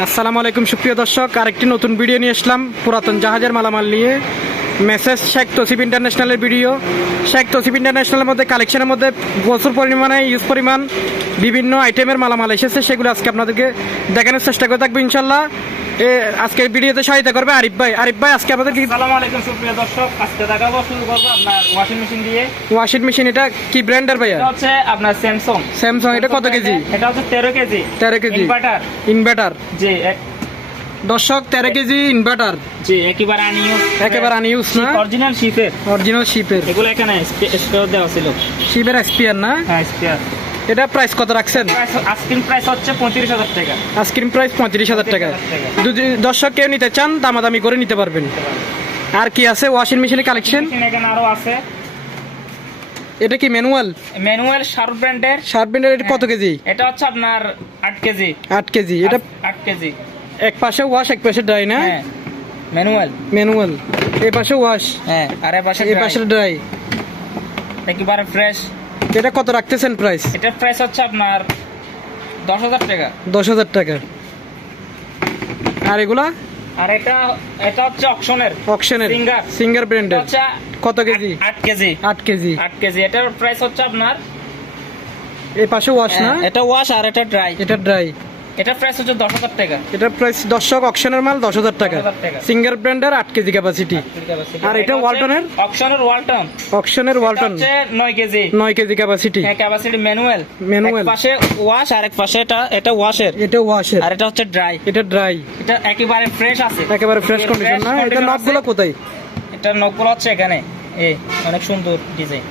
আসসালামু আলাইকুম সুপ্রিয় দর্শক, আরেকটি নতুন ভিডিও নিয়ে আসলাম পুরাতন জাহাজের মালামাল নিয়ে। মেসেজ শেখ তসিফ ইন্টারন্যাশনালের ভিডিও। শেখ তসিফ ইন্টারন্যাশনালের মধ্যে কালেকশনের মধ্যে প্রচুর পরিমাণে ইউজ পরিমাণ বিভিন্ন আইটেমের মালামাল এসেছে, সেগুলো আজকে আপনাদেরকে দেখানোর চেষ্টা করে থাকবো ইনশাল্লাহ। আজকের ভিডিওতে সহায়তা করবে আরিফ ভাই। আরিফ ভাই, আজকে আপনাদের কি? আসসালামু আলাইকুম সুপ্রিয় দর্শক, আজকে দেখাবো, শুরু করবো আপনার ওয়াশিং মেশিন দিয়ে। ওয়াশিং মেশিন, এটা কি ব্র্যান্ডের ভাইয়া? এটা হচ্ছে আপনার স্যামসাং। স্যামসাং, এটা কত কেজি? এটা হচ্ছে 13 কেজি। 13 KG inverter. জি দর্শক, 13 কেজি ইনভার্টার। জি একেবারে আনইউজ না, অরিজিনাল শিপের। এগুলো এখানে স্পেয়ার দেওয়া ছিল। শিপের স্পেয়ার না? হ্যাঁ স্পেয়ার। এটা প্রাইস কত রাখছেন? আস্কিং প্রাইস হচ্ছে 35,000 টাকা। আস্কিং প্রাইস 35,000 টাকা। যদি দর্শক কেউ নিতে চান দামাদামি করে নিতে পারবেন। আর কি আছে ওয়াশিং মেশিনের কালেকশন? এখানে আরো আছে। এটা কি ম্যানুয়াল? শার্প ব্র্যান্ডের। এটা কত কেজি? এটা হচ্ছে আপনার 8 কেজি। 8 কেজি। এটা 8 কেজি। এক পাশে ওয়াশ, এক পাশে ড্রাই না? হ্যাঁ ম্যানুয়াল। এই পাশে ওয়াশ, হ্যাঁ আর এই পাশে ড্রাই। একেবারে ফ্রেশ। এটা কত রাখতেছেন প্রাইস? এটা প্রাইস হচ্ছে আপনার 10,000 টাকা। 10,000 টাকা। আর এগুলা? আর এটা হচ্ছে অকশনের সিঙ্গার ব্র্যান্ডের। কত কেজি? 8 কেজি। 8 কেজি। এটার প্রাইস হচ্ছে আপনার, এই পাশে ওয়াশ না? এটা ওয়াশ আর এটা ড্রাই। এটা ড্রাই। এটা প্রাইস হচ্ছে 10,000 টাকা। এটা প্রাইস দর্শক অকশনের মাল 10,000 টাকা। সিঙ্গার ব্র্যান্ডের 8 কেজি ক্যাপাসিটি। আর এটা ওয়ালটনের? অকশনের ওয়ালটন 9 কেজি। 9 KG capacity. হ্যাঁ ক্যাপাসিটি ম্যানুয়াল। এক পাশে ওয়াশ আর এক পাশে এটা ওয়াশের। এটা ওয়াশের আর এটা হচ্ছে ড্রাই। এটা ড্রাই। এটা একেবারে ফ্রেশ আছে, একেবারে ফ্রেশ কন্ডিশন না? এটা নবগুলো কোথায়? এটা নকল হচ্ছে এখানে। অনেক সুন্দর ডিজাইন।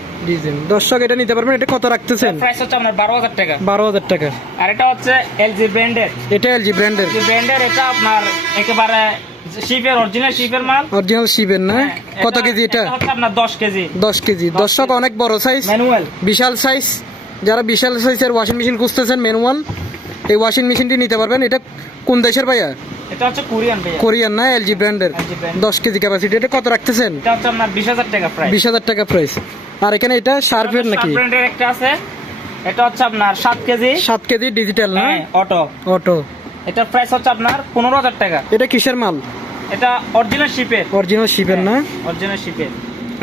দর্শক এটা নিতে পারবেন। এটা কত রাখতেছেন? প্রাইস হচ্ছে আপনার 12,000 টাকা। 12,000 টাকা। আর এটা হচ্ছে এলজি ব্র্যান্ডের। এটা এলজি ব্র্যান্ডের। এটা আপনার একেবারে অরিজিনাল শিপের মাল। অরিজিনাল শিপের না? কত কেজি এটা? হচ্ছে আপনার 10 কেজি। 10 কেজি। দর্শক অনেক বড় সাইজ, ম্যানুয়াল, বিশাল সাইজ। যারা বিশাল সাইজের ওয়াশিং মেশিন খুঁজতেছেন ম্যানুয়াল, এই ওয়াশিং মেশিনটি নিতে পারবেন। এটা কোন দেশের ভাইয়া? এটা হচ্ছে কোরিয়ান না? এলজি ব্র্যান্ডের 10 কেজি ক্যাপাসিটি। এটা কত রাখতেছেন? এটা হচ্ছে আপনার 20,000 টাকা প্রাইস। 20,000 টাকা প্রাইস। আর এখানে এটা শার্পের নাকি? শার্প ব্র্যান্ডের একটা আছে। এটা হচ্ছে আপনার 7 কেজি। 7 কেজি ডিজিটাল না? অটো। এটা প্রাইস হচ্ছে আপনার 15,000 টাকা। এটা কিসের মাল? এটা অরিজিনাল শিপের। না? অরিজিনাল শিপের।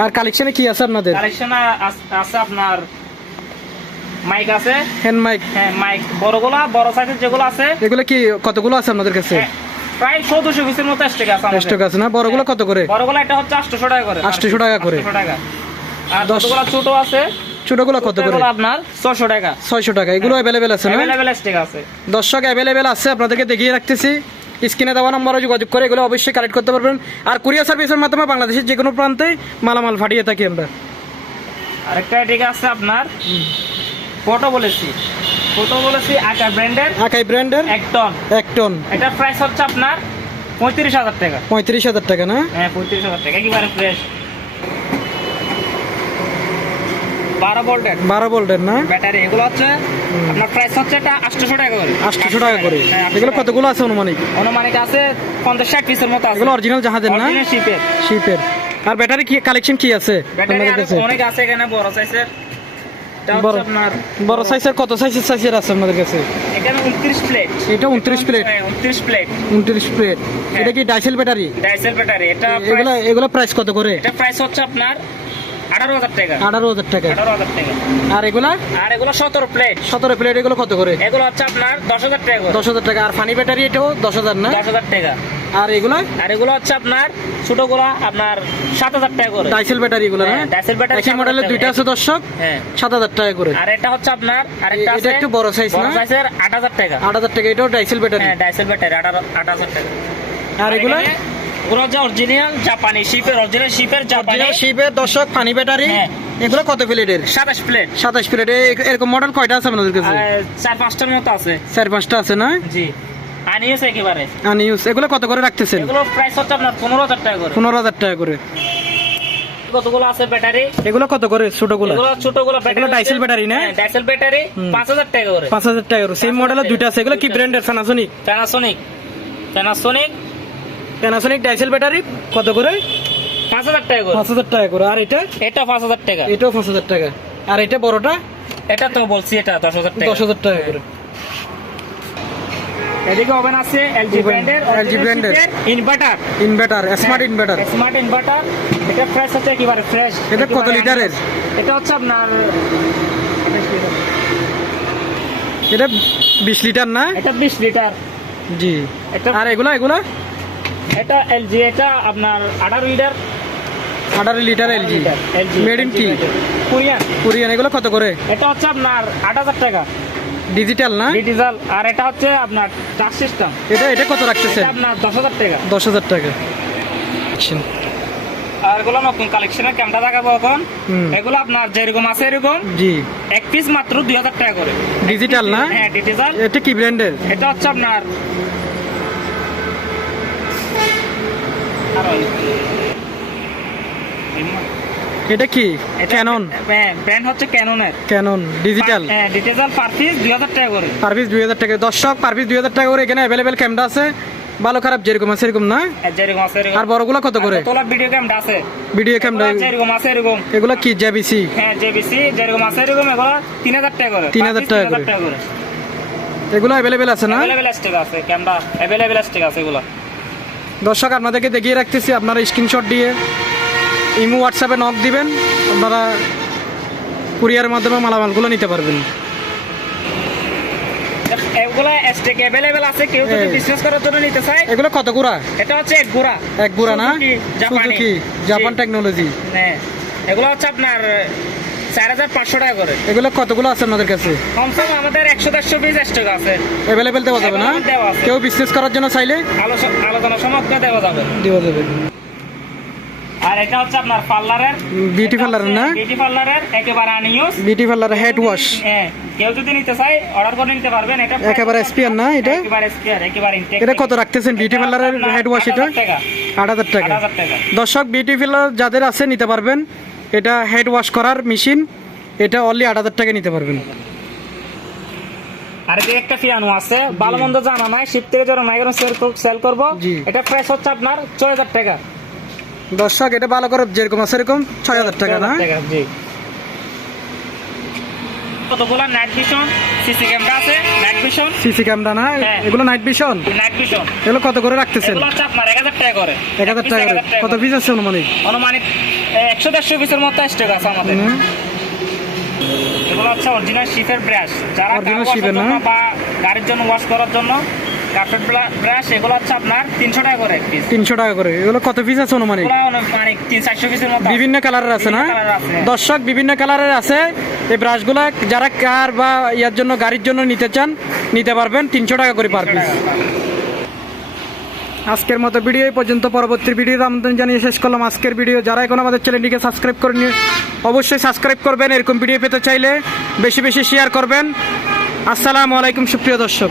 আর কালেকশনে কি আছে আপনাদের? কালেকশনে আছে আপনার মাইক আছে, হ্যান্ড মাইক। হ্যাঁ মাইক বড় সাইজের যেগুলো আছে। এগুলো কি কতগুলো আছে আপনাদের কাছে? প্রায় 1,400 পিসের মতো স্টক আছে আমাদের। স্টক আছে না? বড়গুলো কত করে? বড়গুলো এটা হচ্ছে 800 টাকা করে। 800 টাকা করে। 800 টাকা। আর ছোটগুলো ছোট আছে। ছোটগুলো কত করে? আপনার 600 টাকা। 600 টাকা। এগুলো अवेलेबल আছে না? अवेलेबल স্টক আছে। দর্শক अवेलेबल আছে, আপনাদেরকে দেখিয়ে রাখতেছি। স্ক্রিনে দেওয়া নম্বরে যোগাযোগ করে এগুলো অবশ্যই কালেক্ট করতে পারবেন। আর কুরিয়ার সার্ভিসের মাধ্যমে বাংলাদেশের যে কোনো প্রান্তে মালামাল পাঠিয়ে থাকি আমরা। আরেকটা ঠিক আছে আপনার ফটো বলেছি আকাই ব্র্যান্ডের 1 টন। এটা প্রাইস হচ্ছে আপনার 35,000 টাকা। 35,000 টাকা না? হ্যাঁ 35,000 টাকা, একেবারে ফ্রেশ। 12 ভোল্টের না? ব্যাটারি। এগুলো হচ্ছে আপনার প্রাইস হচ্ছে এটা 800 টাকা করে। 800 টাকা করে। এগুলো কতগুলো আছে অনুমানিক? আছে 50-60 পিসের মতো আছে। এগুলো অরিজিনাল জাহাজের না? অরিজিনাল শিপের। আর ব্যাটারি কি কালেকশন কি আছে আপনাদের কাছে? অনেক আছে এখানে বড় সাইজের। বড় সাইজের কত সাইজের আছে আপনাদের কাছে? এখানে 29 প্লেট। এটা 29 প্লেট। 29 প্লেট। এটা কি ডাইসেল ব্যাটারি? এটা এগুলো প্রাইস কত করে? এটা প্রাইস হচ্ছে আপনার 18,000 টাকা। 18,000 টাকা। আর এগুলো 17 প্লেট। এগুলো কত করে? এগুলো হচ্ছে আপনার 10,000 টাকা করে। 10,000 টাকা। আর ফানি ব্যাটারি এটাও 10,000 না? 10,000 টাকা। আর এগুলো হচ্ছে আপনার ছোটগুলো আপনার 7,000 টাকা করে। ডাইসেল ব্যাটারি এগুলো না? ডাইসেল ব্যাটারি একই মডেলের দুইটা আছে দর্শক। হ্যাঁ 7,000 টাকা করে। আর এটা হচ্ছে আপনার আরেকটা আছে, এটা একটু বড় সাইজ না? বড় সাইজের 8,000 টাকা। 8,000 টাকা। এটাও ডাইসেল ব্যাটারি। হ্যাঁ ডাইসেল ব্যাটারি 8,000 টাকা। আর এগুলো হচ্ছে অরিজিনাল জাপানি শিপের দর্শক ফানি ব্যাটারি। এগুলো কত প্লেটের? 27 প্লেট। 27 প্লেট। এরকম মডেল কয়টা আছে আপনাদের কাছে? 4-5টার মতো আছে। 4-5টা আছে না? জি আনইউজ একেবারে। এগুলো কত করে রাখতেছেন? এগুলো প্রাইস হচ্ছে আপনার 15,000 টাকা করে। 15,000 টাকা করে। কতগুলো আছে ব্যাটারি? এগুলো কত করে? ছোটগুলো ব্যাটারি। এগুলো ডাইসেল ব্যাটারি না? ডাইসেল ব্যাটারি 5,000 টাকা করে। 5,000 টাকা করে। সেম মডেলের দুইটা আছে। এগুলো কি ব্র্যান্ডের? প্যানাসোনিক ডাইসেল ব্যাটারি কত করে? 5,000 টাকা করে। 5,000 টাকা করে। আর এটা 5,000 টাকা। এটাও 5,000 টাকা। আর এটা বড়টা? এটা তো বলছি এটা 10,000 টাকা। 10,000 টাকা করে। এদিকে ওভেন আছে এলজি Oven, ব্র্যান্ডের LG brand-এর। Inverter inverter, smart inverter. Smart inverter. এটা ফ্রেশ আছে, একেবারে ফ্রেশ। এটা কত লিটারের? এটা হচ্ছে আপনার এটা 20 লিটার না? এটা 20 লিটার। জি। এটা আর এগুলা এটা এলজি, এটা আপনার 18 litre. 18 litre LG. Made in কি? কোরিয়ান। কোরিয়ান। এগুলো কত করে? এটা হচ্ছে আপনার 8000 টাকা ডিজিটাল না? ডিজিটাল। আর এটা হচ্ছে আপনার টাচ সিস্টেম। এটা কত রাখতেছেন? এটা আপনার 10,000 টাকা। 10,000 টাকা। আর এগুলো নতুন কালেকশনের ক্যামেরা দেখাবো এখন। হুম। এগুলো আপনার যেরকম আছে এরকম, জি। এক পিস মাত্র 2000 টাকা করে। ডিজিটাল না? হ্যাঁ ডিজিটাল। এটা কি ব্র্যান্ডের? এটা হচ্ছে আপনার এটা কি? ক্যানন। ব্র্যান্ড হচ্ছে ক্যাননের। Canon digital. হ্যাঁ ডিজিটাল পার পিস 2000 টাকা করে। পার পিস 2000 টাকা। দর্শক, পার পিস 2000 টাকা করে এখানে অ্যাভেলেবেল ক্যামেরা আছে, ভালো খারাপ যেরকম আছে এরকম না? যেরকম আছে এরকম। আর বড়গুলো কত করে? তোলা ভিডিও ক্যামেরা আছে। ভিডিও ক্যামেরা যেরকম আছে এরকম। এগুলো কি জেবিসি? হ্যাঁ জেবিসি যেরকম আছে এরকম। এগুলো 3000 টাকা করে। 3000 টাকা করে। এগুলো অ্যাভেলেবেল আছে না? অ্যাভেলেবল স্টক আছে, ক্যামেরা অ্যাভেলেবল স্টক আছে এগুলো। দর্শক, আপনাদেরকে দেখিয়ে রাখতেছি, আপনারা স্ক্রিনশট দিয়ে ইমো হোয়াটসঅ্যাপে নক দিবেন, আপনারা কুরিয়ারের মাধ্যমে মালামালগুলো নিতে পারবেন। এগুলো স্টক অ্যাভেলেবল আছে, কেউ যদি এই। বিজনেস করার জন্য নিতে চায়। এগুলো কত গুড়া? এটা হচ্ছে এক গুড়া। এক গুড়া না? জাপানি। Suzuki Japan technology. হ্যাঁ এগুলো হচ্ছে আপনার 4500 টাকা করে। এগুলো কতগুলো আছে আপনাদের কাছে? কমসম আমাদের 100-150 পিস স্টক আছে। অ্যাভেলেবেল দেওয়া যাবে না? Available দেওয়া আছে। কেউ বিজনেস করার জন্য চাইলে আলোচনা সমগ্র দেওয়া যাবে। দেওয়া যাবে। আর এটা হচ্ছে আপনার পার্লারের বিউটি পার্লারের না? বিউটি পার্লারের একেবারে আনইউজ। বিউটি পার্লারের হেড ওয়াশ। হ্যাঁ কেউ যদি নিতে চায় অর্ডার করে নিতে পারবেন। এটা একেবারে স্পিয়ার না এটা? একেবারে স্পিয়ার, একেবারে ইনটেক। এটা কত রাখতেছেন বিউটি পার্লারের হেড ওয়াশ? এটা 8000 টাকা। 8000 টাকা। দর্শক, বিউটি পার্লার যাদের আছে নিতে পারবেন। এটা হেড ওয়াশ করার মেশিন, এটা অনলি 8000 টাকা নিতে পারবেন। আর এই একটা পিয়ানো আছে, ভালো মন্দ জানা নাই, শিপ থেকে যারা মাইগ্রেন সেল করব। জি। এটা প্রাইস হচ্ছে আপনার 6000 টাকা। দর্শক, এটা ভালো করে যেরকম আছে এরকম 6000 টাকা না? 6000 টাকা, জি। কতগুলো নাইট ভিশন সিসি ক্যামেরা আছে, নাইট ভিশন। সিসি ক্যামেরা না? হ্যাঁ। এগুলো নাইট ভিশন। নাইট ভিশন এগুলো কত করে রাখতেছেন? এগুলো হচ্ছে আপনার 1000 টাকা করে। 1000 টাকা করে। কত পিস আছে অনুমানিক? অনুমানিক 100-150 পিসের মতো স্টক আছে আমাদের। এগুলো হচ্ছে অরিজিনাল শিপের ব্রাশ, যারা Original কার শিপের না? জন্য বা গাড়ির জন্য ওয়াশ করার জন্য কার্পেট ব্রাশ। এগুলো হচ্ছে আপনার 300 টাকা করে এক পিস। 300 টাকা করে। এগুলো কত পিস আছে অনুমানিক? এগুলো অনুমানিক 300-400 পিসের মতো আছে। বিভিন্ন কালারের আছে না? বিভিন্ন কালারের আছে। দর্শক, বিভিন্ন কালারের আছে এই ব্রাশগুলো। যারা কার বা ইয়ার জন্য গাড়ির জন্য নিতে চান নিতে পারবেন, 300 টাকা করে পার পিস। আজকের মতো ভিডিও এই পর্যন্ত। পরবর্তী ভিডিওতে আমন্ত্রণ জানিয়ে শেষ করলাম আজকের ভিডিও। যারা এখন আমাদের চ্যানেলটিকে সাবস্ক্রাইব করেনি অবশ্যই সাবস্ক্রাইব করবেন। এরকম ভিডিও পেতে চাইলে বেশি বেশি শেয়ার করবেন। আসসালামু আলাইকুম সুপ্রিয় দর্শক।